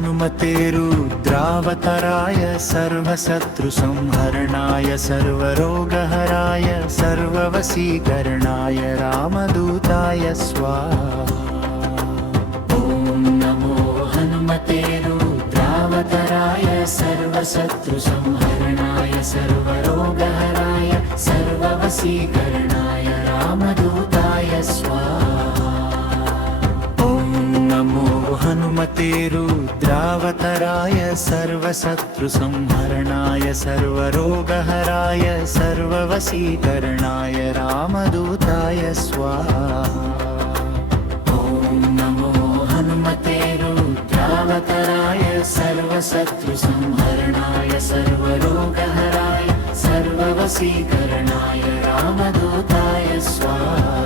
हनुमते रुद्रावताराय सर्वशत्रुसंहरणाय सर्वरोगहराय सर्ववशीकरणाय रामदूताय स्वाहा। ॐ नमो हनुमते रुद्रावताराय सर्वशत्रुसंहरणाय सर्वरोगहराय सर्ववशीकरणाय रामदूताय स्वाहा। नमो हनुमते रुद्रावताराय सर्वशत्रुसंहरणाय सर्वरोगहराय सर्ववशीकरणाय रामदूताय स्वाहा। ॐ नमो हनुमते रुद्रावताराय सर्वशत्रुसंहरणाय सर्वरोगहराय सर्ववशीकरणाय रामदूताय स्वाहा।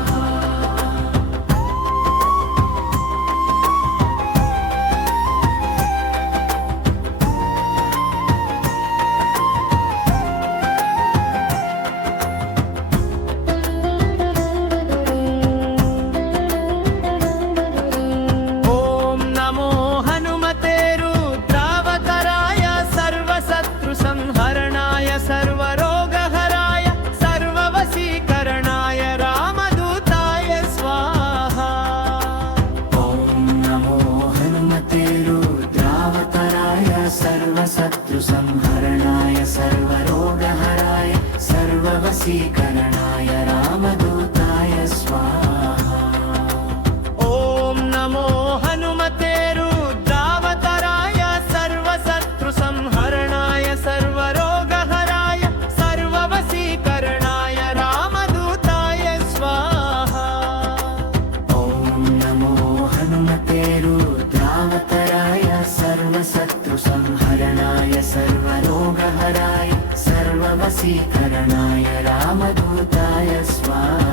सर्वशत्रुसंहरणाय सर्वरोगहराय सर्ववशीकरणाय रामदूताय स्वाहा। ॐ नमो हनुमते रुद्रावताराय सर्वशत्रुसंहरणाय सर्वरोगहराय सर्ववशीकरणाय रामदूताय स्वाहा। ॐ नमो हनुमते रुद्रावताराय सर्वशत्रुसंहरणाय सर्वरोगहराय सर्ववशीकरणाय रामदूताय स्वाहा।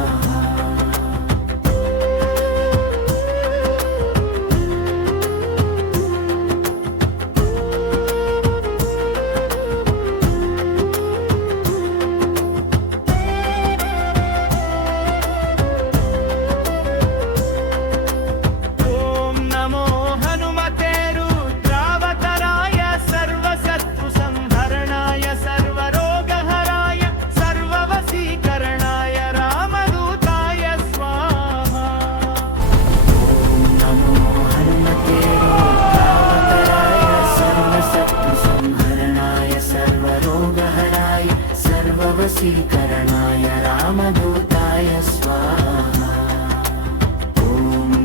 वशीकरणाय रामदूताय स्वाहा। ॐ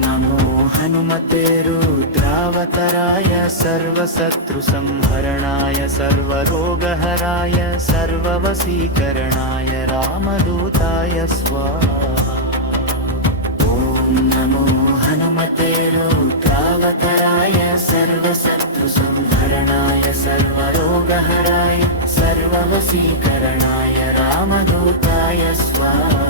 नमो हनुमते रुद्रावताराय सर्वशत्रुसंहरणाय सर्वरोगहराय सर्ववशीकरणाय रामदूताय स्वाहा। ॐ नमो हनुमते रुद्रावताराय सर्वशत्रुसंहरणाय सर्वरोगहराय सर्ववशीकरणाय रामदूताय स्वाहा।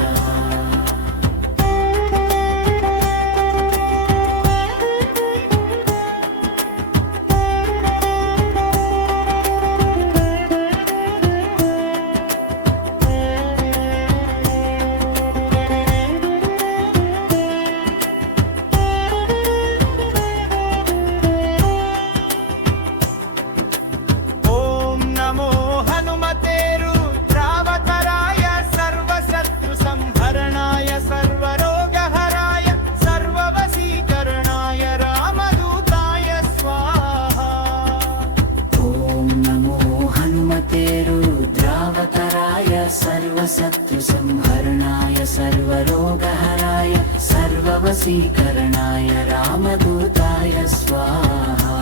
सर्वशत्रुसंहरणाय सर्वरोगहराय सर्ववशीकरणाय रामदूताय स्वाहा।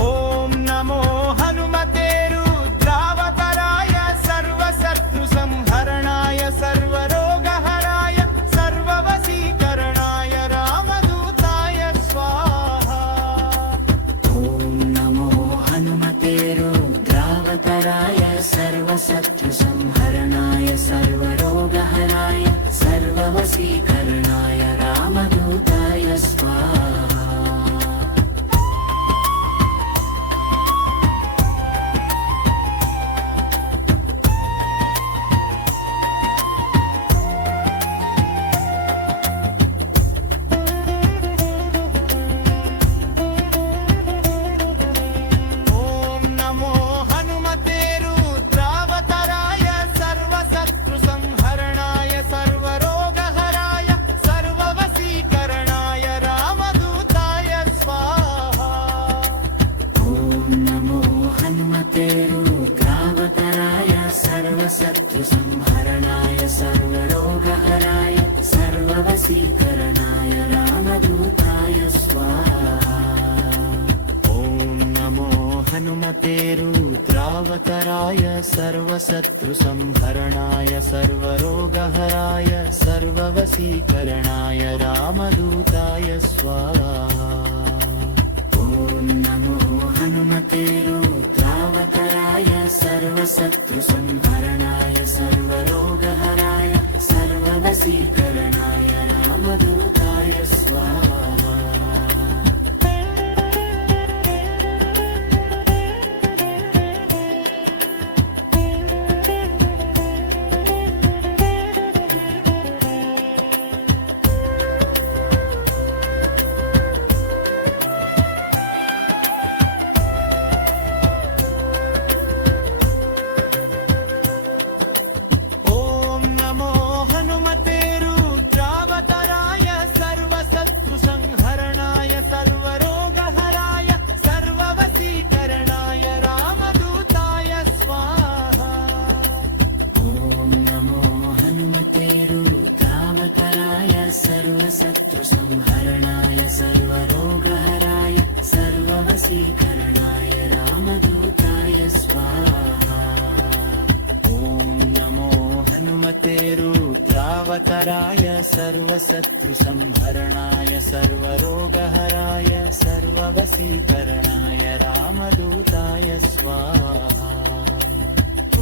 ॐ नमो हनुमते रुद्रावताराय सर्वशत्रुसंहरणाय सर्वरोगहराय सर्ववशीकरणाय रामदूताय स्वाहा। ॐ नमो हनुमते रुद्रावताराय सर्वशत्रुसंहरणाय सर्वरोगहराय सर्ववशीकरणाय रामदूताय स्वाहा। हनुमते रुद्रावतराय सर्वशत्रुसंहरणाय सर्वरोगहराय सर्ववशीकरणाय रामदूताय स्वाहा। ॐ नमो हनुमते रुद्रावतराय सर्वशत्रुसंहरणाय सर्वरोगहराय सर्ववशीकरणाय रामदूताय स्वाहा। सर्वशत्रुसंहरणाय सर्वरोगहराय सर्ववशीकरणाय रामदूताय स्वाहा। ॐ नमो हनुमते रुद्रावतराय सर्वशत्रुसंहरणाय सर्वरोगहराय सर्ववशीकरणाय रामदूताय स्वाहा। ॐ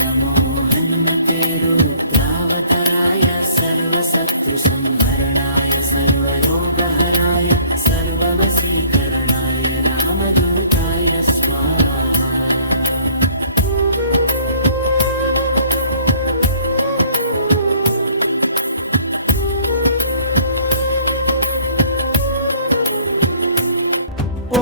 नमो हनुमते रुद्रावतराय सर्वशत्रुसंहरणाय सर्वरोगहराय सर्ववशीकरणाय रामदूताय स्वाहा। ॐ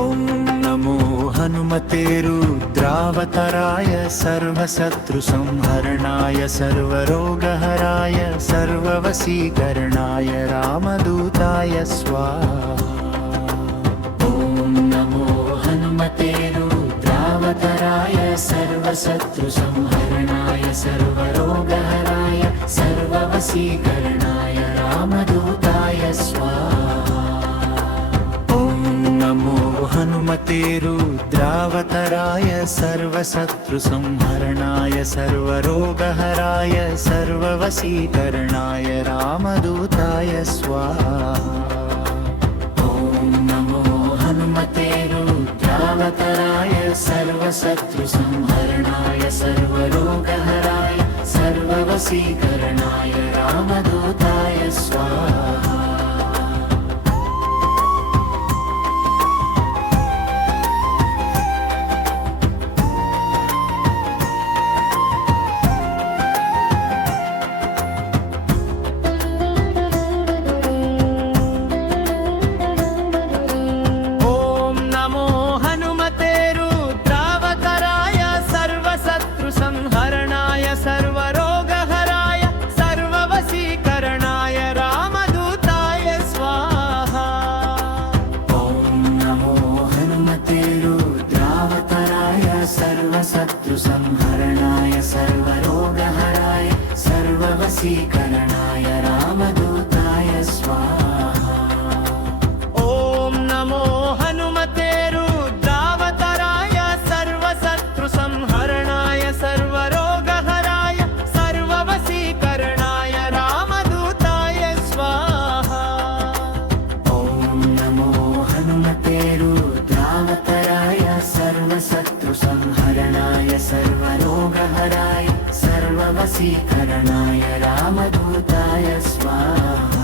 नमो हनुमते रुद्रावतराय सर्वशत्रुसंहरणाय सर्वरोगहराय सर्ववशीकरणाय रामदूताय स्वाहा। ॐ नमो हनुमते रुद्रावतराय सर्वशत्रुसंहरणाय सर्वरोगहराय सर्ववशीकरणाय रामदूताय स्वाहा। नमो हनुमते रुद्रावतराय सर्वशत्रुसंहरणाय सर्वरोगहराय सर्ववशीकरणाय रामदूताय स्वाहा। ॐ नमो हनुमते रुद्रावतराय सर्वशत्रुसंहरणाय सर्वरोगहराय सर्ववशीकरणाय रामदूताय स्वाहा। सर्वशत्रुसंहरणाय सर्वरोगहराय सर्ववशीकरणाय रामदूताय स्वाहा। ॐ नमो हनुमते रुद्रावतराय सर्वशत्रुसंहरणाय सर्वरोगहराय सर्ववशीकरणाय रामदूताय स्वाहा। ॐ नमो हनुमते रुद्रावतराय सर्वशत्रुसंहरणाय सर्वरोगहराय सर्ववशीकरणाय रामदूताय स्वाहा।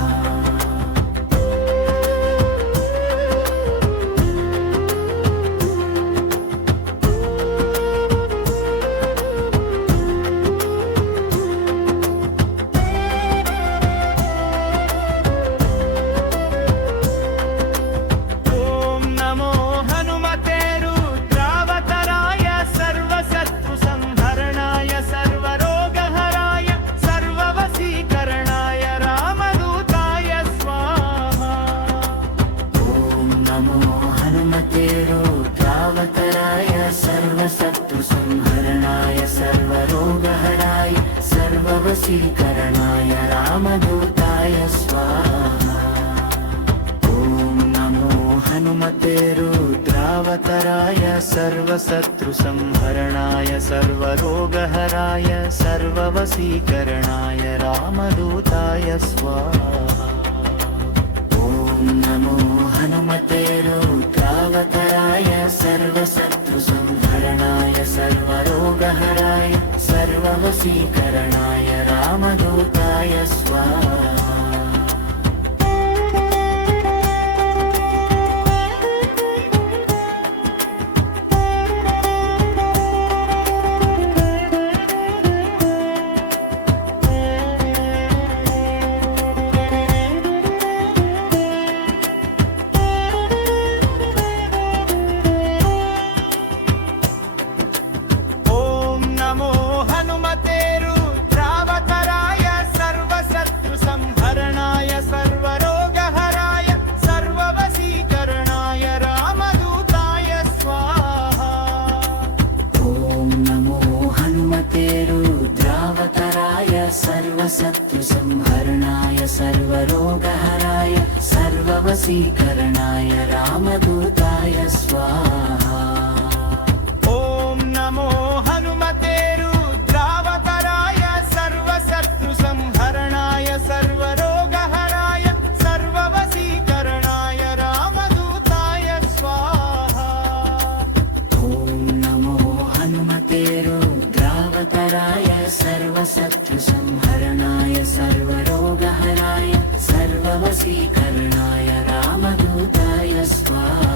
सर्वशत्रुसंहरणाय सर्वरोगहराय सर्ववशीकरणाय रामदूताय स्वाहा। ॐ नमो हनुमते रुद्रावतराय द्रावतराय सर्वशत्रुसंहरणाय सर्वरोगहराय सर्ववशीकरणाय रामदूताय स्वाहा। ॐ नमो हनुमते रुद्रावतराय सर्वशत्रुसंहरणाय सर्वरोगहराय सर्ववशीकरणाय रामदूताय स्वाहा। सर्वशत्रुसंहरणाय सर्वरोगहराय सर्ववशीकरणाय रामदूताय स्वाहा। ॐ नमो हनुमते रुद्रावतराय सर्वशत्रुसंहरणाय सर्वरोगहराय सर्ववशीकरणाय रामदूताय स्वाहा। ॐ नमो हनुमते रुद्रावतराय सर्वशत्रुसंहरणाय सर्वरोगहराय सर्ववशीकरणाय रामदूताय स्वाहा।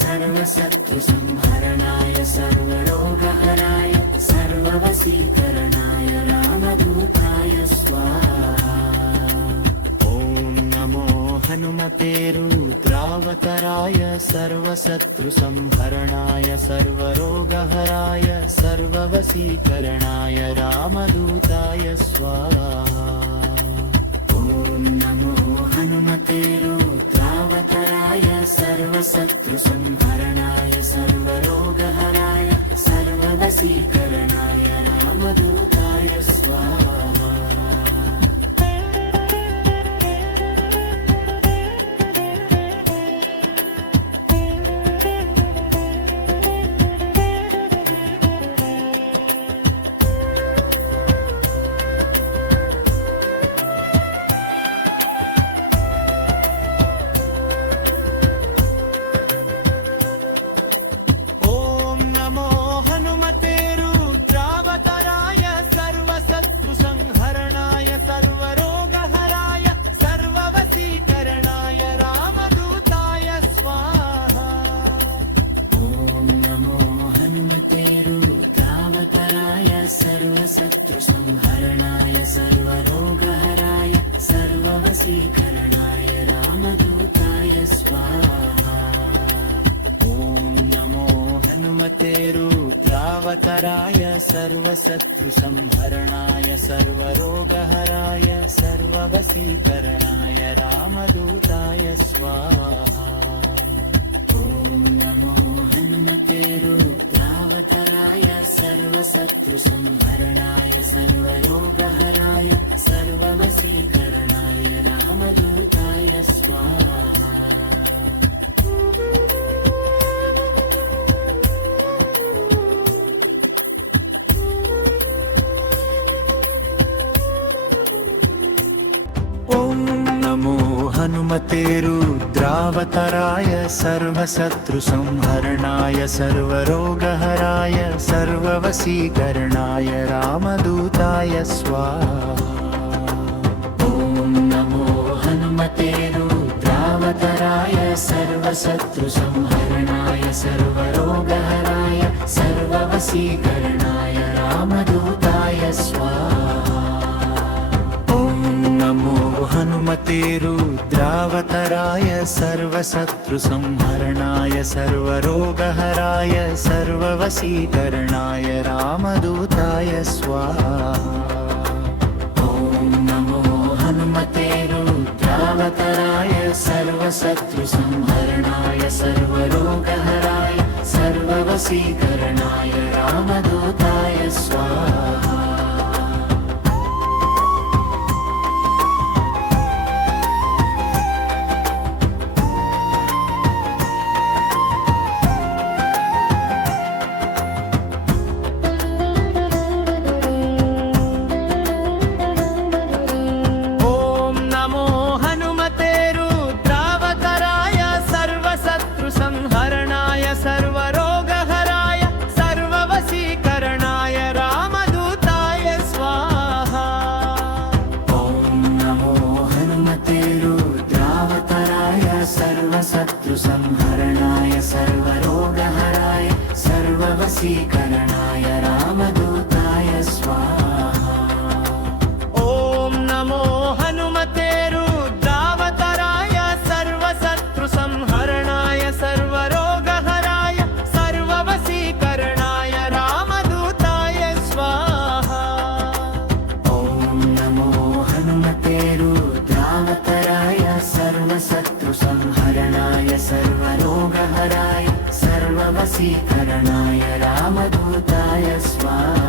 सर्वशत्रुसंहरणाय सर्वरोगहराय सर्ववशीकरणाय रामदूताय स्वाहा। ॐ नमो हनुमते रुद्रावतराय सर्वशत्रुसंहरणाय सर्वरोगहराय सर्ववशीकरणाय रामदूताय स्वाहा। ॐ नमो हनुमते रुद्रावतराय सर्वशत्रुसंहरणाय सर्वरोगहराय सर्ववशीकरणाय रामदूताय स्वाहा। सर्वशत्रुसंहरणाय सर्वरोगहराय सर्ववशीकरणाय रामदूताय स्वाहा। ॐ नमो हनुमते रुद्रावतराय सर्वशत्रुसंहरणाय सर्वरोगहराय सर्ववशीकरणाय रामदूताय स्वाहा। ॐ नमो हनुमते रुद्रावतराय सर्वशत्रुसंहरणाय सर्वरोगहराय सर्ववशीकरणाय रामदूताय स्वाहा। हनुमते रुद्रावतराय सर्वशत्रुसंहरणाय सर्वरोगहराय सर्ववशीकरणाय रामदूताय स्वाहा। ॐ नमो हनुमते रुद्रावतराय सर्वशत्रुसंहरणाय सर्वरोगहराय सर्ववशीकरणाय रामदूताय स्वाहा। ॐ हनुमते रुद्रावतराय सर्वशत्रुसंहरणाय सर्वरोगहराय सर्ववशीकरणाय रामदूताय स्वाहा। ॐ नमो हनुमते रुद्रावतराय सर्वशत्रुसंहरणाय सर्वरोगहराय सर्ववशीकरणाय रामदूताय स्वाहा। सर्वशत्रुसंहरणाय सर्वरोगहराय सर्ववशीकरणाय रामदूताय स्वाहा। ॐ नमो हनुमते रुद्रावतराय सर्वशत्रुसंहरणाय सर्वरोगहराय सर्ववशीकरणाय रामदूताय स्वाहा। ॐ नमो हनुमते रुद्रावतराय सर्वशत्रुसंहरणाय सर्वरोगहराय सर्ववशीकरणाय रामदूताय स्वाहा।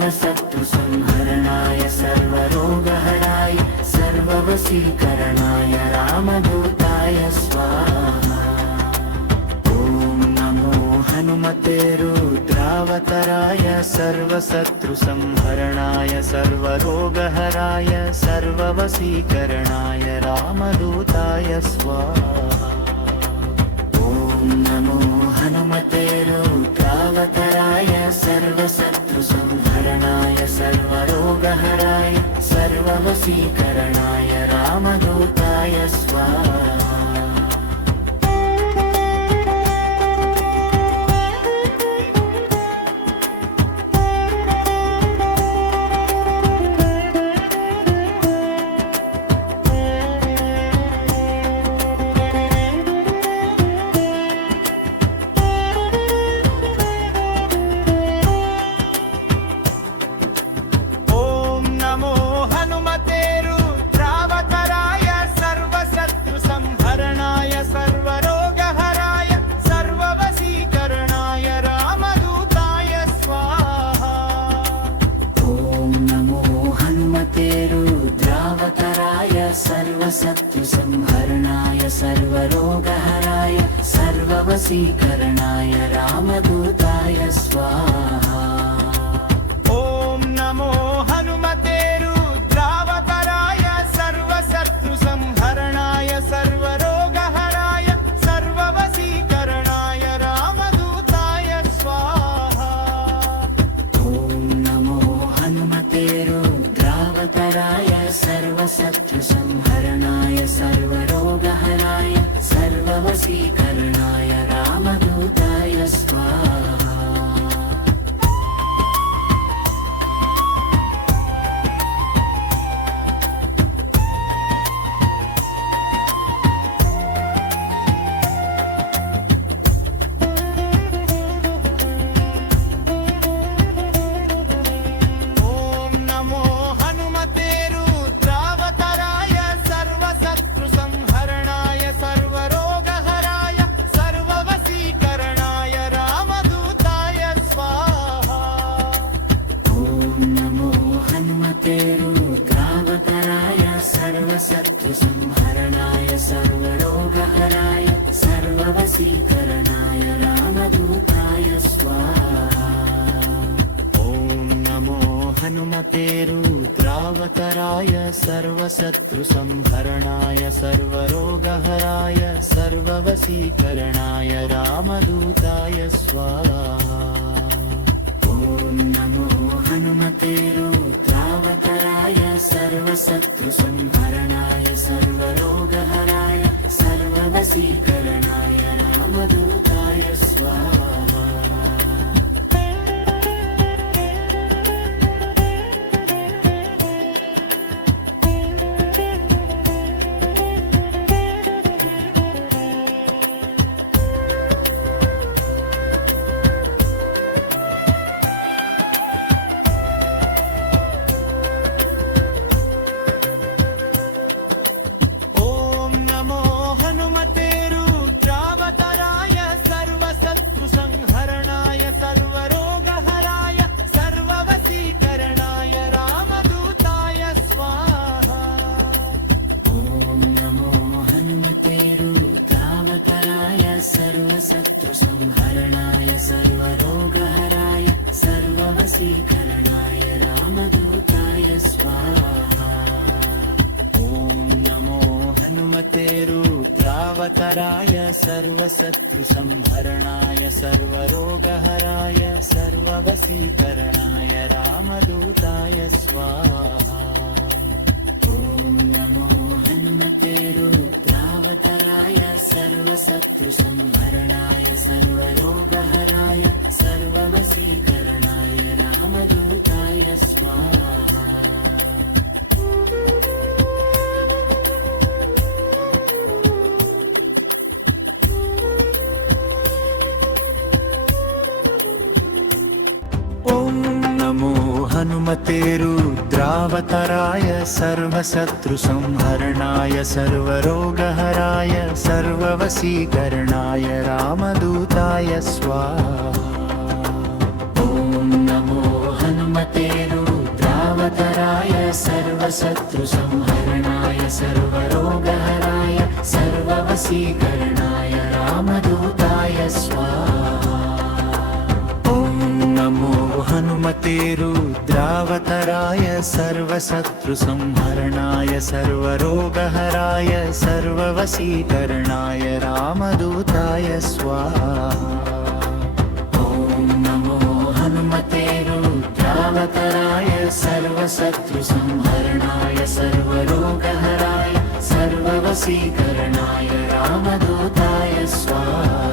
सर्वशत्रुसंहरणाय सर्वरोगहराय सर्ववशीकरणाय रामदूताय स्वाहा। ॐ नमो हनुमते रुद्रावतराय सर्वशत्रुसंहरणाय सर्वरोगहराय सर्ववशीकरणाय रामदूताय स्वाहा। ॐ नमो हनुमते रुद्रावतराय सर्वशत्रुसंहरणाय सर्वरोगहराय सर्ववशीकरणाय रामदूताय स्वाहा। सर्वशत्रुसंहरणाय सर्वरोगहराय सर्ववशीकरणाय रामदूताय स्वाहा। ॐ नमो हनुमते रुद्रावतराय सर्वशत्रुसंहरणाय सर्वरोगहराय सर्ववशीकरणाय रामदूताय स्वाहा। ॐ नमो हनुमते रुद्रावतराय सर्वशत्रुसंहरणाय सर्वरोगहराय सर्ववशीकरणाय रामदूताय स्वाहा। हनुमते रुद्रावतराय सर्वशत्रुसंहरणाय सर्वरोगहराय सर्ववशीकरणाय रामदूताय स्वाहा। ॐ नमो हनुमते रुद्रावतराय सर्वशत्रुसंहरणाय सर्वरोगहराय सर्ववशीकरणाय रामदूताय स्वाहा। सर्वशत्रुसंहरणाय सर्वरोगहराय सर्ववशीकरणाय रामदूताय स्वाहा। ॐ नमो हनुमते रुद्रावतराय सर्वशत्रुसंहरणाय सर्वरोगहराय सर्ववशीकरणाय रामदूताय स्वाहा। ॐ नमो हनुमते रुद्रावतराय सर्वशत्रुसंहरणाय सर्वरोगहराय सर्ववशीकरणाय रामदूताय स्वाहा। ॐ नमो हनुमते रुद्रावतराय सर्वशत्रुसंहरणाय सर्वरोगहराय सर्ववशीकरणाय रामदूताय स्वाहा। ॐ नमो हनुमते रुद्रावतराय सर्वशत्रुसंहरणाय सर्वरोगहराय सर्ववशीकरणाय रामदूताय स्वाहा। नमो हनुमते रुद्रावतराय सर्वशत्रुसंहरणाय सर्वरोगहराय सर्ववशीकरणाय रामदूताय स्वाहा। ॐ नमो हनुमते रुद्रावतराय सर्वशत्रुसंहरणाय सर्वरोगहराय सर्ववशीकरणाय रामदूताय स्वाहा।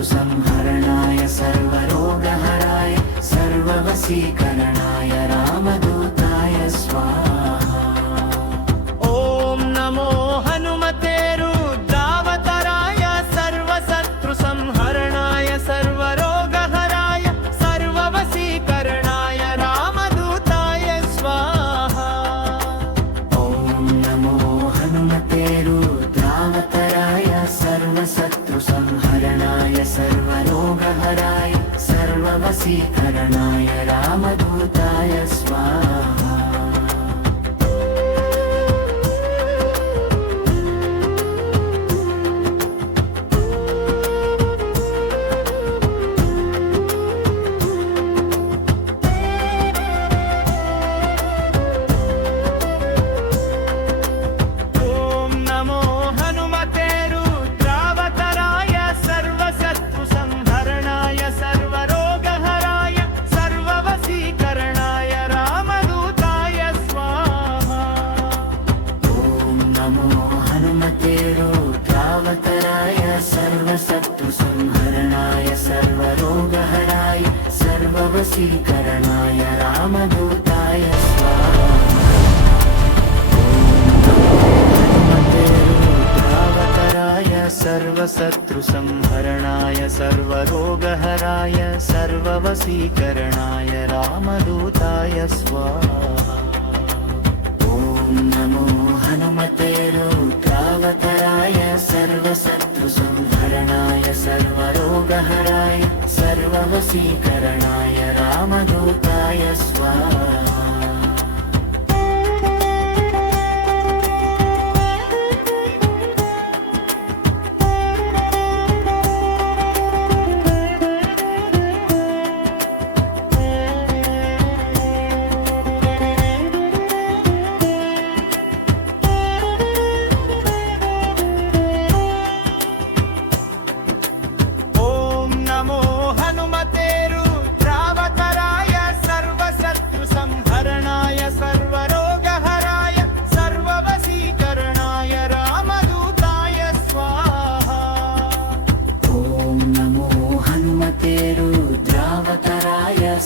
सर्वशत्रुसंहरणाय सर्वरोगहराय सर्ववशीकरणाय रामदूताय स्वाहा। ॐ नमो हनुमते रुद्रावतराय सर्वशत्रुसंहरणाय सर्वरोगहराय सर्ववशीकरणाय रामदूताय स्वाहा। ॐ नमो हनुमते रुद्रावतराय सर्वशत्रुसंहरणाय सर्वरोगहराय सर्ववशीकरणाय रामदूताय स्वाहा। सर्वशत्रुसंहरणाय सर्वरोगहराय सर्ववशीकरणाय रामदूताय स्वाहा। ॐ नमो हनुमते रुद्रावतराय सर्वशत्रुसंहरणाय सर्वशत्रुसंहरणाय सर्वरोगहराय सर्ववशीकरणाय रामदूताय स्वाहा। ॐ नमो हनुमते रुद्रावताराय सर्वशत्रुसंहरणाय सर्वरोगहराय सर्ववशीकरणाय रामदूताय स्वाहा।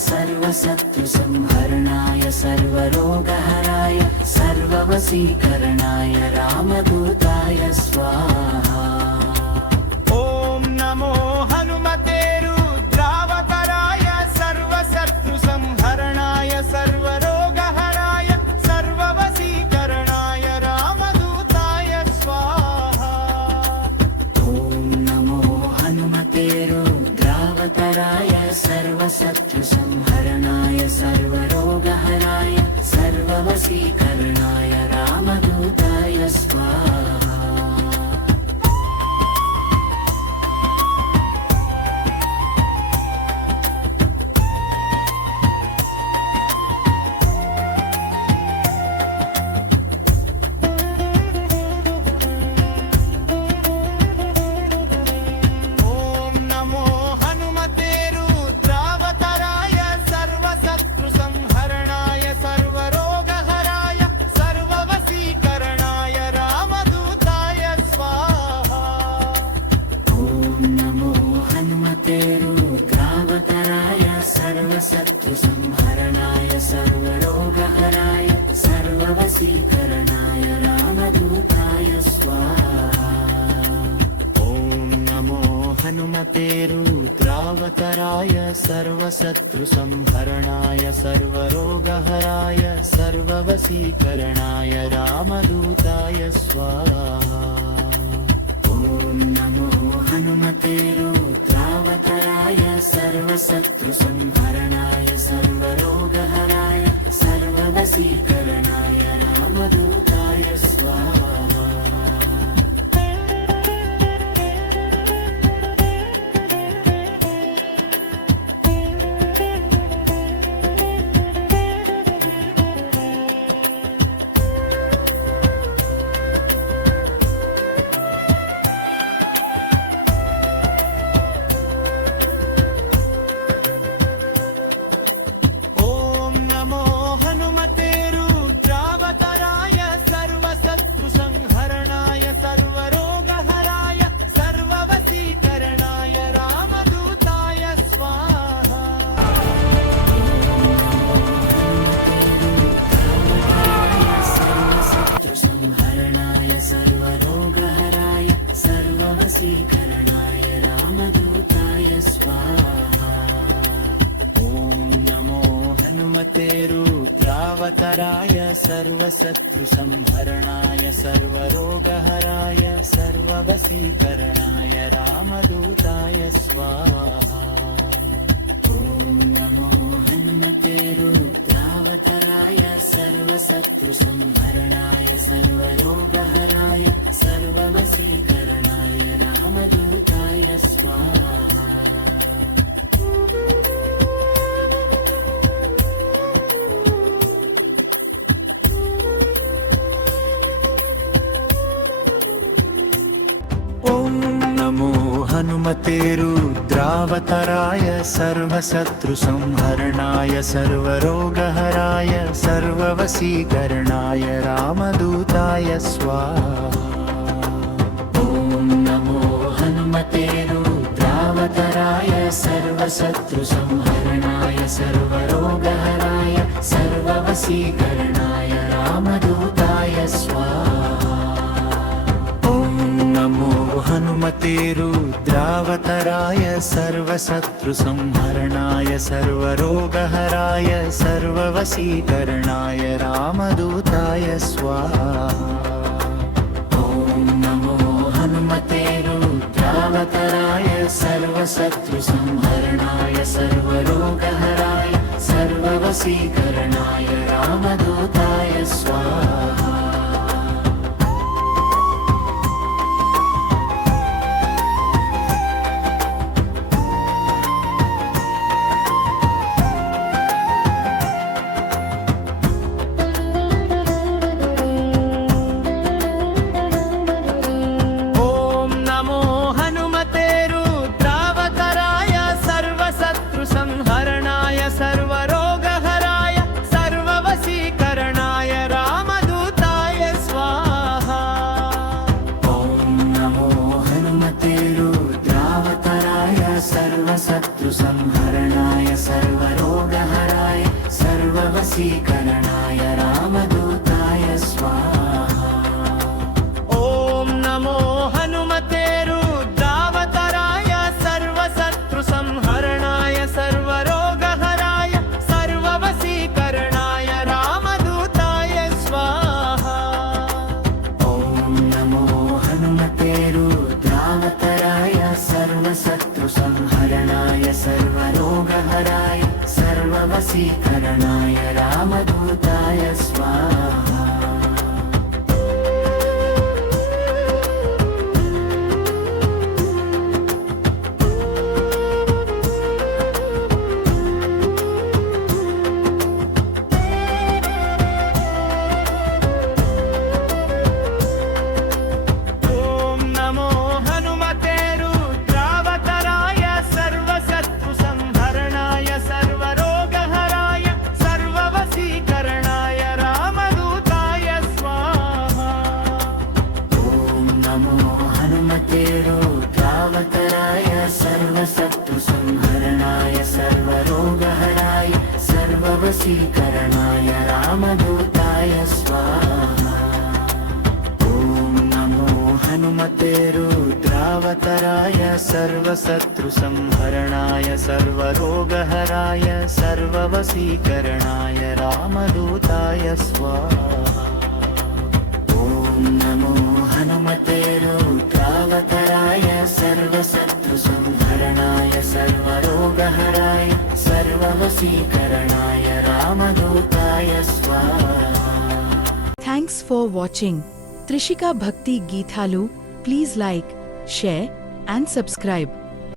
सर्वशत्रुसंहरणाय सर्वरोगहराय सर्ववशीकरणाय रामदूताय स्वाहा। ॐ नमो हनुमते रुद्रावताराय सर्वशत्रुसंहरणाय सर्वरोगहराय सर्ववशीकरणाय रामदूताय स्वाहा। ॐ नमो हनुमते रुद्रावताराय सर्वशत्रुसंहरणाय सर्वरोगहराय सर्ववशीकरणाय रामदूताय स्वाहा। रुद्रावताराय सर्वशत्रुसंहरणाय सर्वरोगहराय सर्ववशीकरणाय रामदूताय स्वाहा। ॐ नमो हनुमते रुद्रावताराय सर्वशत्रुसंहरणाय सर्वरोगहराय सर्ववशीकरणाय रामदूताय स्वाहा। ॐ नमो हनुमते रुद्रावताराय सर्वशत्रुसंहरणाय सर्वरोगहराय सर्ववशीकरणाय रामदूताय स्वाहा। वशीकरणाय रामदूताय स्वाहा। ॐ नमो हनुमते रुद्रावताराय सर्वशत्रुसंहरणाय सर्वरोगहराय सर्ववशीकरणाय रामदूताय स्वाहा। ॐ नमो हनुमते रुद्रावताराय सर्वशत्रुसंहरणाय सर्वरोगहराय सर्ववशीकरणाय रामदूताय स्वाहा। हनुमते रुद्रावताराय सर्वशत्रुसंहरणाय सर्वरोगहराय सर्ववशीकरणाय रामदूताय स्वाहा। ॐ नमो हनुमते रुद्रावताराय सर्वशत्रुसंहरणाय सर्वरोगहराय सर्ववशीकरणाय रामदूताय स्वाहा। ॐ नमो हनुमते हनुमते रुद्रावतराय सर्वशत्रुसंहरणाय सर्वरोगहराय सर्ववशीकरणाय रामदूताय स्वाहा। ॐ नमो हनुमते रुद्रावतराय सर्वशत्रुसंहरणाय सर्वरोगहराय सर्ववशीकरणाय रामदूताय स्वाहा। सर्वशत्रुसंहरणाय सर्वरोगहराय सर्ववशीकरणाय रामदूताय स्वाहा। ॐ नमो हनुमते रुद्रावतराय सर्वशत्रुसंहरणाय सर्वरोगहराय सर्ववशीकरणाय रामदूताय स्वाहा। ॐ नमो हनुमते रुद्रावतराय सर्वशत्रुसंहरणाय सर्वरोगहराय सर्ववशीकरणाय रामदूताय स्वाहा। रुद्रावतराय सर्वशत्रुसंहरणाय सर्वरोगहराय सर्ववशीकरणाय रामदूताय स्वाहा। ॐ नमो हनुमते रुद्रावतराय सर्वशत्रुसंहरणाय सर्वरोगहराय सर्ववशीकरणाय रामदूताय स्वाहा। ॐ नमो हनुमते रुद्रावतराय सर्वशत्रुसंहरणाय सर्वरोगहराय सर्ववशीकरणाय रामदूताय स्वाहा। Thanks for watching Trishika Bhakti Geethalu. Please like, share and subscribe.